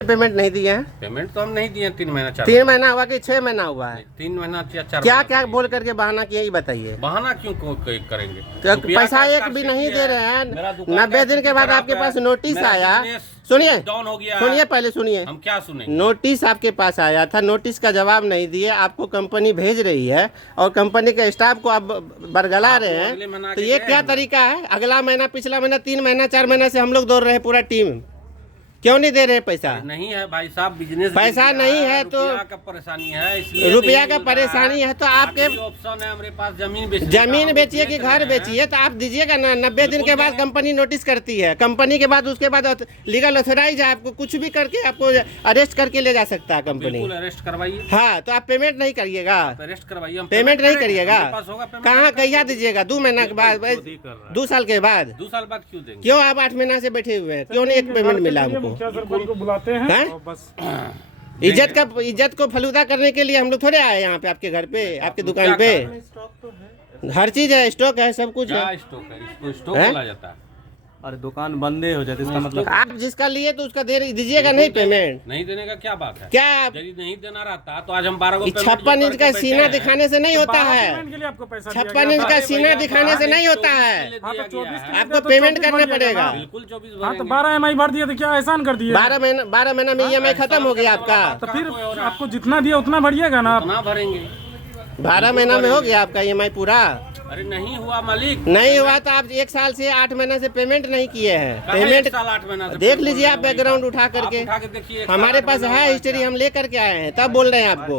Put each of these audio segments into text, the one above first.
Payment नहीं दिए हैं? पेमेंट तो हम नहीं दिए 3 महीना 3 महीना हुआ कि 6 महीना हुआ है? 3 महीना या 4 क्या क्या बोल करके बहाना किया ये बताइए। बहाना क्यों करेंगे? तो पैसा एक भी नहीं दे रहे हैं। 90 दिन के बाद आपके पास नोटिस आया। सुनिए डाउन हो गया। सुनिए पहले सुनिए, हम क्या सुने? नोटिस आपके पास आया था, नोटिस का जवाब नहीं दिए, आपको कंपनी भेज रही है और कंपनी के स्टाफ को आप बरगला रहे हैं। तो ये क्या तरीका है? अगला महीना, पिछला महीना, 3 महीना 4 महीना से हम लोग दौड़ रहे हैं, पूरा टीम। क्यों नहीं दे रहे पैसा? नहीं है भाई साहब, बिजनेस पैसा नहीं है तो रुपया का परेशानी है, इसलिए रुपया का परेशानी है तो आपके ऑप्शन है हमारे पास, जमीन बेचिए कि घर बेचिए, तो आप दीजिएगा ना। 90 दिन के बाद कंपनी नोटिस करती है, कंपनी के बाद उसके बाद लीगल ऑथराइज है, आपको कुछ भी करके आपको अरेस्ट करके ले जा सकता है कंपनी। अरेस्ट करवाइए। हाँ, तो आप पेमेंट नहीं करिएगा, अरेस्ट करवाइए। पेमेंट नहीं करिएगा। कहाँ कहिया दीजिएगा? 2 महीना के बाद, 2 साल के बाद? 2 साल बाद क्यों देंगे? क्यों आप 8 महीना से बैठे हुए हैं? क्यों नहीं एक पेमेंट मिला हमको? बुलाते हैं बस। इज्जत को फलूदा करने के लिए हम लोग थोड़े आए यहाँ पे, आपके घर पे, आपके दुकान पे। हर चीज है, स्टॉक है, सब कुछ है। स्टॉक है, इसको स्टॉक बोला जाता है। अरे दुकान बंदे हो जाती है, इसका मतलब आप जिसका लिए तो उसका दीजिएगा नहीं पेमेंट। नहीं देने का क्या बात है? क्या यदि नहीं देना रहता तो आज हम 12 को 56 इंच का सीना दिखाने से नहीं होता है। 56 इंच का सीना दिखाने से नहीं होता है, आपको पेमेंट करना पड़ेगा। बिल्कुल 24 हाँ, तो 12 EMI भर दिया तो क्या एहसान कर दिया? 12 महीना में EMI खत्म हो गया आपका। तो फिर आपको जितना दिया उतना भरिएगा ना। कितना भरेंगे? 12 महीना में हो गया आपका EMI पूरा। अरे नहीं हुआ मालिक, नहीं हुआ तो आप 1 साल से 8 महीने से पेमेंट नहीं किए हैं। पेमेंट 8 महीना से देख लीजिए आप, बैकग्राउंड उठा करके देखिए, हमारे पास है हिस्ट्री, हम ले करके आए हैं, तब बोल रहे हैं आपको।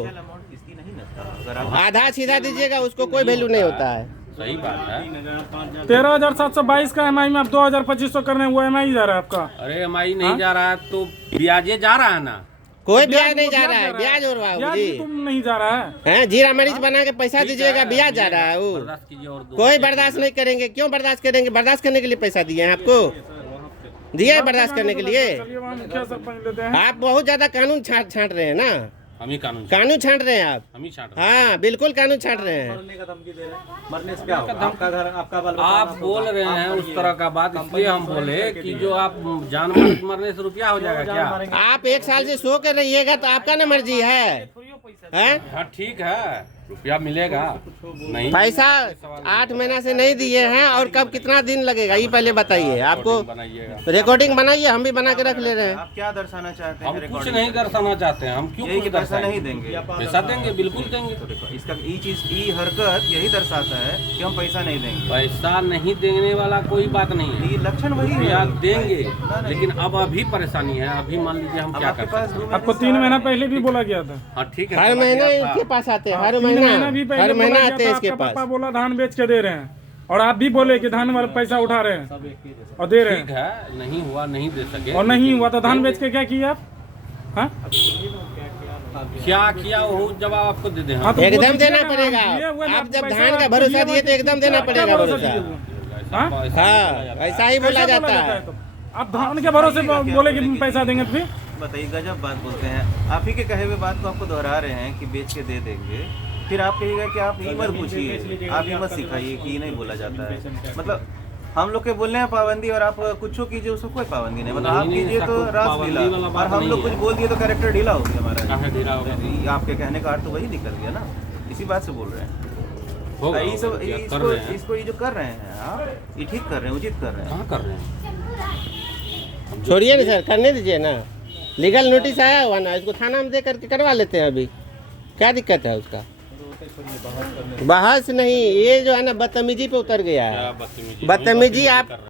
आधा सीधा दीजिएगा, उसको कोई वैल्यू नहीं होता है। सही बात है। 13,722 का EMI में आप 2,2500 कर रहे हैं, वो EMI जा रहा है आपका। अरे EMI नहीं जा रहा है तो ब्याजे जा रहा है ना। कोई ब्याज नहीं जा रहा है, ब्याज और बाबू जी तुम नहीं जा रहा है। जीरा मरीज बना के पैसा दीजिएगा, ब्याज जा रहा है वो। बर्दाश्त कीजिए और दो। कोई बर्दाश्त नहीं करेंगे। क्यों बर्दाश्त करेंगे? बर्दाश्त करने के लिए पैसा दिए हैं आपको, दिए है बर्दाश्त करने के लिए। आप बहुत ज्यादा कानून छांट रहे हैं ना। हम ही कानून छांट रहे हैं आप। हम ही छांट रहे हैं। हाँ बिल्कुल कानून छांट रहे हैं। आप बोल रहे हैं उस तरह का बात, इसलिए हम बोले कि जो आप जानवर मरने से रुपया हो जाएगा क्या? आप 1 साल से सो कर रहिएगा तो आपका न मर्जी है। हाँ ठीक है, रुपया मिलेगा। नहीं पैसा 8 महीना से नहीं दिए हैं, और कब कितना दिन लगेगा ये पहले बताइए। आपको बनाइएगा, रिकॉर्डिंग बनाइए, हम भी बना के रख ले रहे हैं। आप क्या दर्शाना चाहते हैं? हम कुछ नहीं दर्शाना चाहते हैं। हम क्यों कुछ पैसा नहीं देंगे? पैसा देंगे, बिल्कुल देंगे। इसका ई हरकत यही दर्शाता है कि हम पैसा नहीं देंगे। पैसा नहीं देने वाला कोई बात नहीं है, ये लक्षण वही है। रुपया देंगे, लेकिन अब अभी परेशानी है। अभी मान लीजिए हम क्या कर सकते हैं। आपको 3 महीना पहले भी बोला गया था। हाँ ठीक है, हर महीने इसके पास आते हैं, हर महीना आते हैं इसके पास। पापा बोला धान बेच के दे रहे हैं, और आप भी बोले कि धान वाला पैसा उठा रहे हैं और दे रहे ठीक हैं। है, नहीं हुआ, नहीं दे सके और नहीं हुआ तो धान बेच के क्या किया आप? हाँ? क्या किया वो जवाब आपको दे दे। हाँ, तो एकदम वो देना दीजिएगा, पड़ेगा। दिए हुए आप जब पैसा धान का आपको भरोसा दिए दिए तो एकदम देना क्या पड़ेगा भरोसा भरोसा। दिए? हाँ? हाँ ऐसा ही बोला जाता है। तो आप धान के भरोसे बोले कि पैसा देंगे तो फिर बताइए, गजब बात बोलते हैं। आप ही के कहे हुए बात को आपको दोहरा रहे हैं कि बेच के दे देंगे, फिर आप कहिएगा कि आप ये मत पूछिए, आप ये मत सिखाइए कि ये नहीं बोला जाता है। मतलब हम लोग के बोलने हैं पाबंदी, और आप कुछ कीजिए उसको कोई पाबंदी नहीं। मतलब आप कीजिए तो रासलीला, और हम लोग कुछ बोल दिए तो कैरेक्टर ढीला हो गया हमारा। आपके कहने का अर्थ तो वही निकल गया ना, इसी बात से बोल रहे हैं। इसको ये जो कर रहे हैं आप, ये ठीक कर रहे हैं, उचित कर रहे हैं। कहाँ कर रहे हैं? छोड़िए ना सर, करने दीजिए ना। लीगल नोटिस आया हुआ ना, इसको थाना में दे करके करवा लेते हैं। अभी क्या दिक्कत है उसका? बहस नहीं, ये जो है ना बदतमीजी पे उतर गया है। बदतमीजी आप